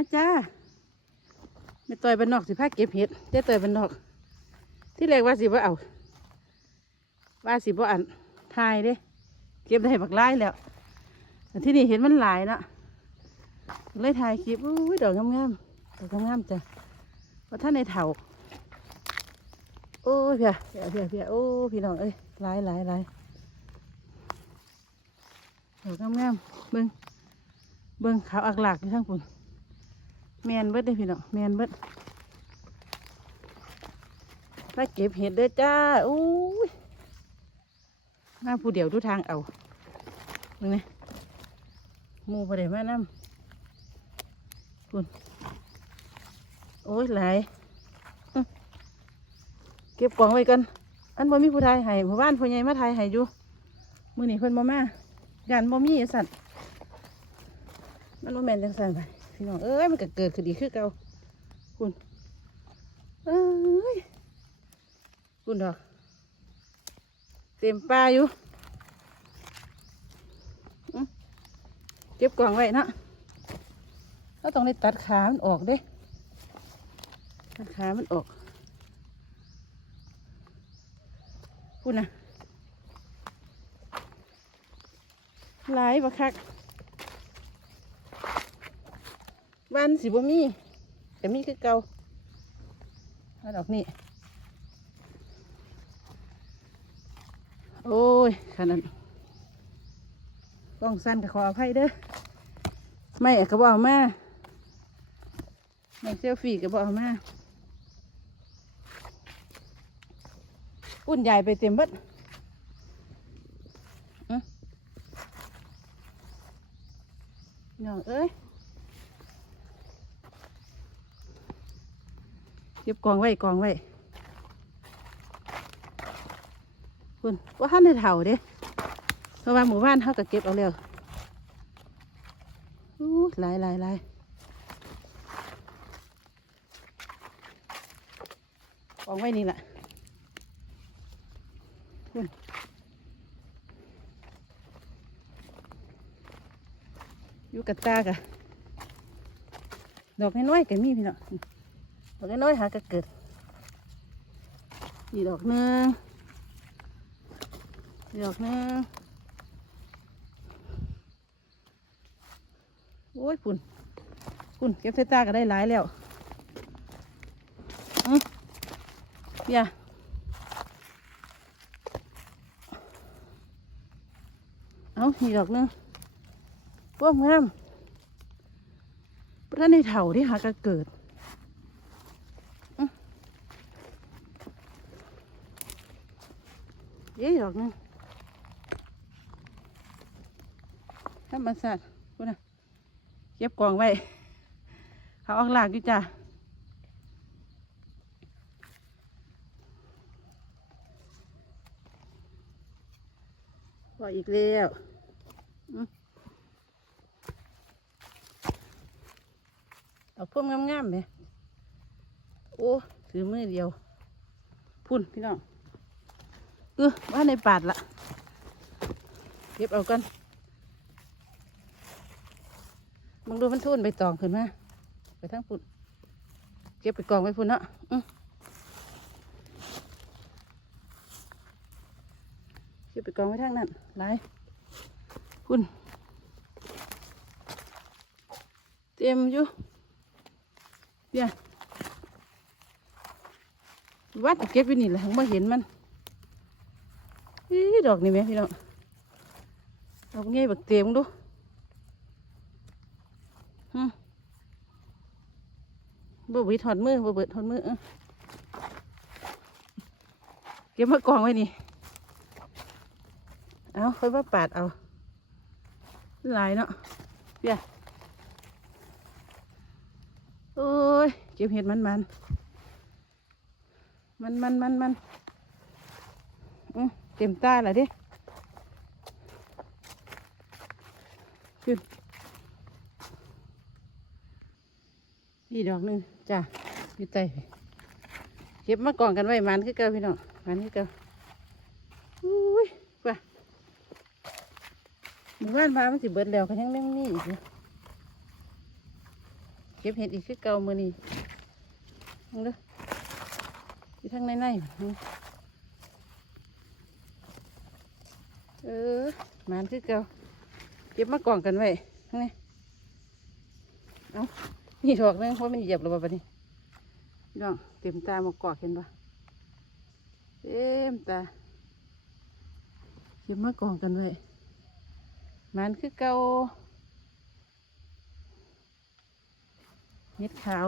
มาจ้าไม่ต่อยบันนอกสิพาเก็บเห็ดเจ๊ต่อยบันนอก ที่แรกว่าสิว่าเอา ว่าสิบ่อันทายเด้ เก็บได้บักไล่แล้วแต่ที่นี่เห็นมันหลายเนาะเลยถ่ายคลิปอุ้ยดอกงามๆดอกงามๆจ้ะว่าท่านในเถาโอ้ยเพียเพียเพียเพียโอ้พี่น้องเอ้ยหลายหลายหลายดอกงามๆเบิ้งเบิ้งขาวอักหลากอยู่ทั้งปุ่น แมนเบิดเด้พี่น้องแมนเบิดมาเก็บเห็ดเด้อจ้าอุ้ยมาผู้เดียวทุกทางเอามึงนี่หมูประเดี๋ยวแมานำคุณโอ้ยหลายเก็บกล่องไว้กัน อันบ่มีผู้ไทยให้หมู่บ้านผู้ใหญ่มาไทยให้อยู่มื้อนี้เพิ่นบ่มายันบ่มีสัตว์มันบ่แม่นจังซั่นไป พี่น้องเอ้ยมันก็เกิดขึ้นอีคือเก่าคุณเอ้ยคุณดอก เต็มป่าอยู่เก็บกล่องไว้นะเราต้องได้ตัดขามันออกเด้ตัดขามันออกพูดนะหลายบักคัก บ้านสิบ่มีแต่มีคือเก่าเอาดอกนี้ โอ้ยขนาดกล้องสั้นก็ขออภัยเด้อไม่ก็บอามาไม่เซลฟี่ก็บอามาอุ่นใหญ่ไปเต็มบัดอื้อน้องเอ้ย ก็บกองไว้กองไว้คุณว่าท่านในเถ่าเด้เพราะว่าหมู่บ้านเขาก็เก็บเอาแล้วอู้หลายหลายหลายวางไว้นี่แหละคุณอยู่กับตากะดอกน้อยๆก็มีพี่เนาะ ดอกน้อยหาก็เกิดนี่ดอกหนึ่งดอกหนึ่งโอ้ยปุ่นปุ่นเก็บเซตาก็ได้หลายแล้วอืออย่าเอานี่ดอกหนึงพวกงามพระในเถาที่หากระเกิดอื้อ เย้ดอกนึงธรรมศาสตร์พูดนะเก็บกล่องไว้เขาออกหลากอยู่จ้ะพออีกแล้วเอาพุ่มงามๆไหมโอ้ ถือมือเดียว พุ่นพี่น้อง เออว่าในปาดละเก็บเอากันมึงดูมันทุ่นใบตองขึ้นมาไปทั้งปุ่นเก็บไปกองไว้พุ่นเนาะเก็บไปกองไว้ทางนั้นหลายพุ่นเต็มอยู่เนี่ยวัดเก็บไว้นี่แหละไม่เห็นมัน ดอกนี่ไหมพี่น้องดอกงี้บักเต็มดูอืมบ่บิดถอดมือบ่เบิดถอดมือเออเก็บมากองไว้นี่ เอาค่อยว่าปาดเอาหลายเนาะเปียโอ้ยเก็บเห็ดมันมันมันมันมันมันอือ เต็มตาและเดิขึ้นนี่ดอกหนึ่งจ้ะอยู่ใต้เก็บมาก่องกันไว้มันคือเก่าพี่น้องมันคือเก่าอุ้ยว่าหมู่บ้านมามันสิเบิดแล้วก็ยังไม่มีอีกเก็บเห็ดอีกคือเก่ามือนี่มึงเด้ออยู่ทางในในมึง เออหมานคือเก่าเก็บมากองกันไว้ข้างในเอามีดอกนึงเพราะมันเหยียบหรือเปล่าบัดนี้พี่น้องเต็มตามากอกเห็นปะเต็มตาเก็บมากองกันไว้หมานคือเก่าเม็ดขาว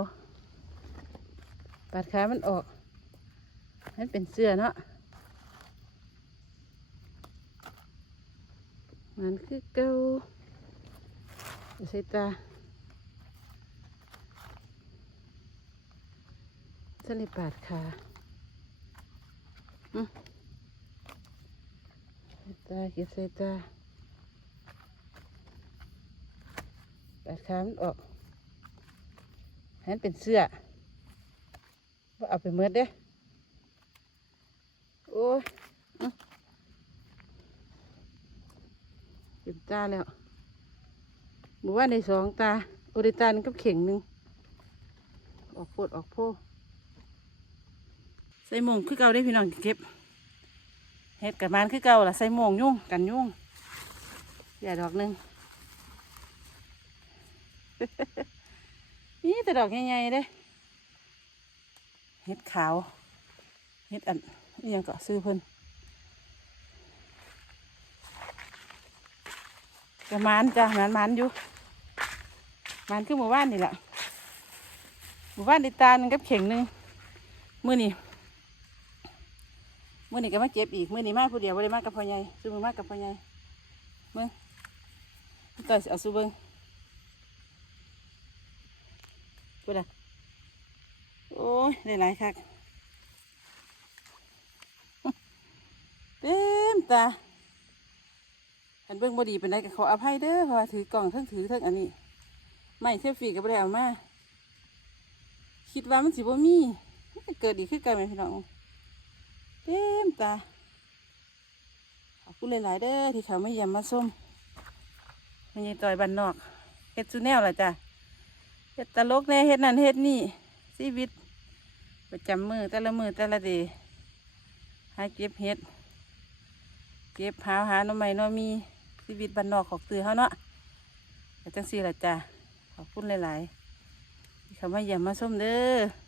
ปาดขามันออกนั่นเป็นเสื้อเนาะ มันคือเกาใส่ตาสลิปาดขาอืมใส่ตาเก็บใส่ตาปาดขามันออกให้นเป็นเสื้อว่าเอาไปเมืดเด้โอ้ยอื้อ เต็มตาแล้วบอกว่าในสองตาโอริตานกับเข่งหนึ่งออกโพดออกโพใส่มงคือเก่าได้พี่น้องเก็บเห็ดกับมันคือเก่าล่ะใส่มงยุ่งกันยุ่งอย่าดอกหนึ่งนี่แต่ดอกใหญ่ๆเด้เห็ดขาวเห็ดอันนี่ยังก็ซื้อเพิ่น กระมานจ้ะมันมันอยู่มันคือหมู่บ้านนี่แหละหมู่บ้านในตาหนึ่งกับเข่งหนึ่งมือนี่มือนี่ก็มาเจ็บอีกมือนี่มากผู้เดียวไม่ได้มากกับพ่อใหญ่ซื้อมือมากกับพ่อใหญ่มึงต่อยสิเอาซื้อเบิ้งพูดอะโอ้ยได้หลายคักเต็มตา อันเบิ่งบดีเป็นไรก็ขออภัยเด้อเพราะว่าถือกล่องทั้งถือทั้งอันนี้ ไม่เทฟฟีก็บ่ได้เอามาคิดว่ามันสิบ่มีมันเกิดอีขึ้นกันไหมพี่น้องเต็มตาขอบคุณหลายๆเด้อที่เขาไม่ยำมาส้มมันยังต่อยบันนอกเฮ็ดซูแนวล่ะจ้ะเฮ็ดตลกแน่เฮ็ดนั่นเฮ็ดนี่ชีวิตประจำมือแต่ละมือแต่ละเดย์หาเก็บเฮ็ด เก็บหาหาหน่อไม้หน่อมี ชีวิตบ้านนอกของตือเขาเนาะแต่จังสี่ละจ้ะขอบคุณหลายๆที่เขามาเยี่ยมมาชมเด้อ